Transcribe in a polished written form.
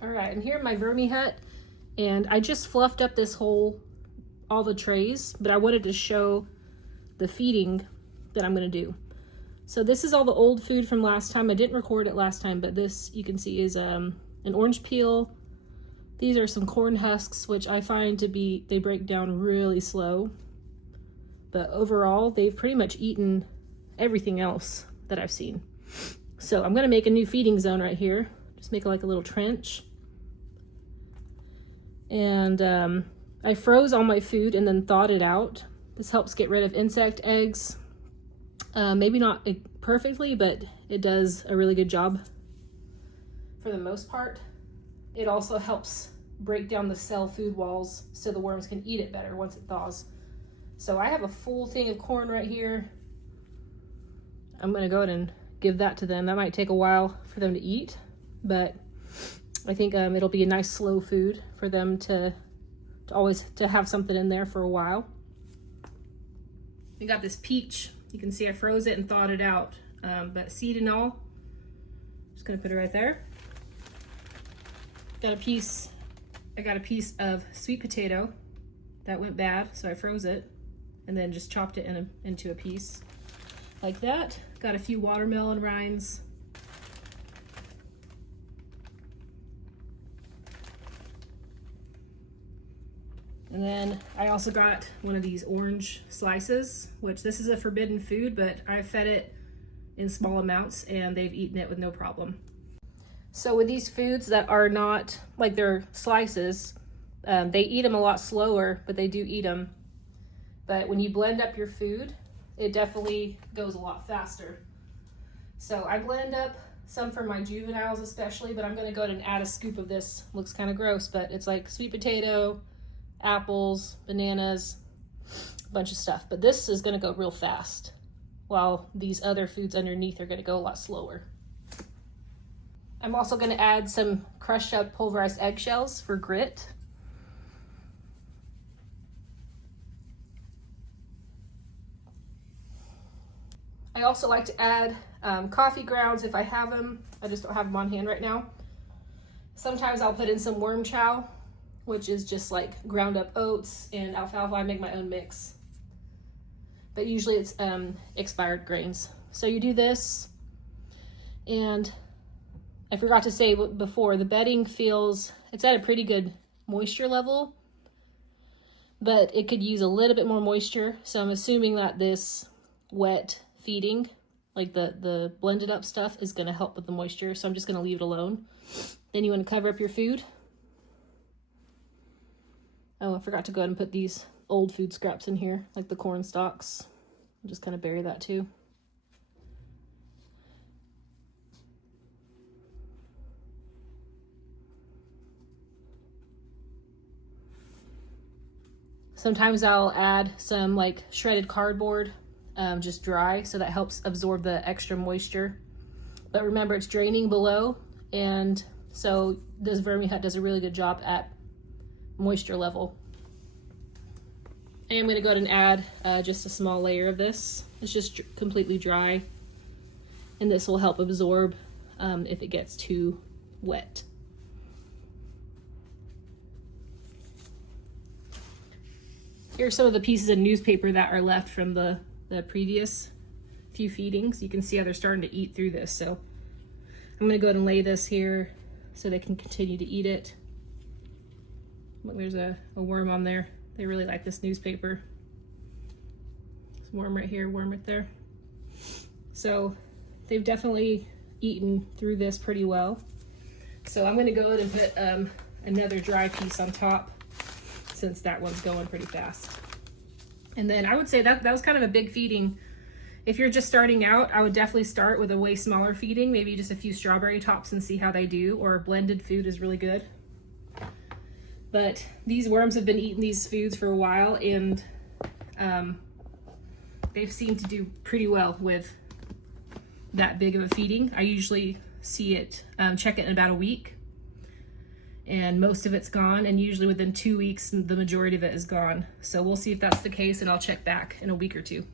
All right, I'm here in my VermiHut, and I just fluffed up all the trays, but I wanted to show the feeding that I'm gonna do. So this is all the old food from last time. I didn't record it last time, but this you can see is an orange peel. These are some corn husks, which I find they break down really slow. But overall, they've pretty much eaten everything else that I've seen. So I'm gonna make a new feeding zone right here. Just make like a little trench. And I froze all my food and then thawed it out. This helps get rid of insect eggs. Maybe not perfectly, but it does a really good job for the most part. It also helps break down the cell food walls so the worms can eat it better once it thaws. So I have a full thing of corn right here. I'm gonna go ahead and give that to them. That might take a while for them to eat, but I think it'll be a nice slow food for them to always have something in there for a while. We got this peach. You can see I froze it and thawed it out, but seed and all. Just gonna put it right there. I got a piece of sweet potato that went bad, so I froze it and then just chopped it into a piece like that. Got a few watermelon rinds. And then I also got one of these orange slices, which this is a forbidden food, but I fed it in small amounts and they've eaten it with no problem. So with these foods that are not, like they're slices, they eat them a lot slower, but they do eat them. But when you blend up your food, it definitely goes a lot faster. So I blend up some for my juveniles especially, but I'm gonna go ahead and add a scoop of this. Looks kind of gross, but it's like sweet potato, apples, bananas, a bunch of stuff. But this is gonna go real fast, while these other foods underneath are gonna go a lot slower. I'm also gonna add some crushed up pulverized eggshells for grit. I also like to add coffee grounds if I have them. I just don't have them on hand right now. Sometimes I'll put in some worm chow, which is just like ground up oats and alfalfa. I make my own mix, but usually it's expired grains. So you do this, and I forgot to say before, the bedding it's at a pretty good moisture level, but it could use a little bit more moisture. So I'm assuming that this wet feeding, like the blended up stuff, is gonna help with the moisture. So I'm just gonna leave it alone. Then you wanna cover up your food. Oh, I forgot to go ahead and put these old food scraps in here, like the corn stalks. I'll just kind of bury that too. Sometimes I'll add some like shredded cardboard, just dry, so that helps absorb the extra moisture. But remember, it's draining below, and so this VermiHut does a really good job at moisture level. And I'm gonna go ahead and add just a small layer of this. It's just completely dry, and this will help absorb if it gets too wet. Here's some of the pieces of newspaper that are left from the previous few feedings. You can see how they're starting to eat through this. So I'm gonna go ahead and lay this here so they can continue to eat it. Look, there's a worm on there. They really like this newspaper. There's a worm right here, worm right there. So they've definitely eaten through this pretty well. So I'm gonna go ahead and put another dry piece on top, since that one's going pretty fast. And then I would say that was kind of a big feeding. If you're just starting out, I would definitely start with a way smaller feeding, maybe just a few strawberry tops and see how they do, or blended food is really good. But these worms have been eating these foods for a while, and they've seemed to do pretty well with that big of a feeding. I usually see it, check it in about a week, and most of it's gone, and usually within 2 weeks, the majority of it is gone. So we'll see if that's the case, and I'll check back in a week or two.